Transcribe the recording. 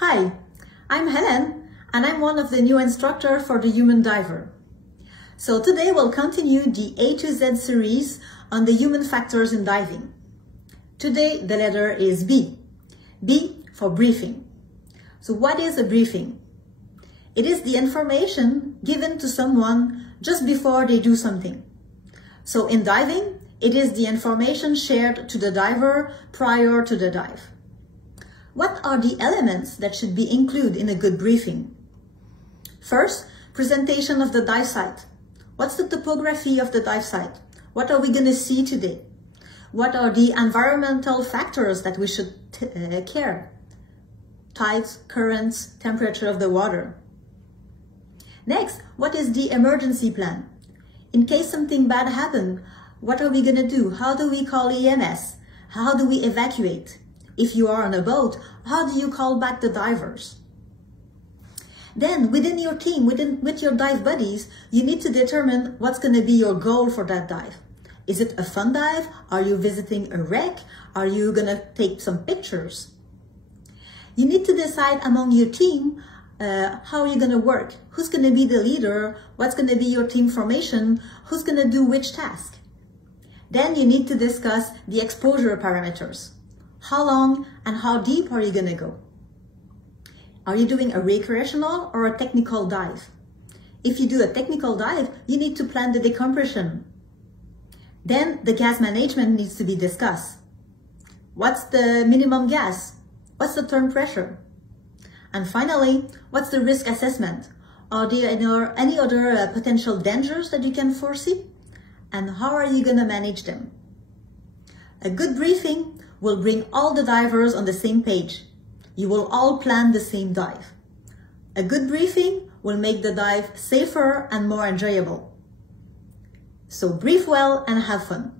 Hi, I'm Helen and I'm one of the new instructors for the Human Diver. So today we'll continue the A to Z series on the human factors in diving. Today the letter is B. B for briefing. So what is a briefing? It is the information given to someone just before they do something. So in diving, it is the information shared to the diver prior to the dive. What are the elements that should be included in a good briefing? First, presentation of the dive site. What's the topography of the dive site? What are we going to see today? What are the environmental factors that we should care? Tides, currents, temperature of the water. Next, what is the emergency plan? In case something bad happened, what are we going to do? How do we call EMS? How do we evacuate? If you are on a boat, how do you call back the divers? Then within your team, with your dive buddies, you need to determine what's going to be your goal for that dive. Is it a fun dive? Are you visiting a wreck? Are you going to take some pictures? You need to decide among your team how you're going to work. Who's going to be the leader? What's going to be your team formation? Who's going to do which task? Then you need to discuss the exposure parameters. How long and how deep are you going to go? Are you doing a recreational or a technical dive? If you do a technical dive, you need to plan the decompression. Then the gas management needs to be discussed. What's the minimum gas? What's the turn pressure? And finally, what's the risk assessment? Are there any other potential dangers that you can foresee? And how are you going to manage them? A good briefing will bring all the divers on the same page. You will all plan the same dive. A good briefing will make the dive safer and more enjoyable. So brief well and have fun.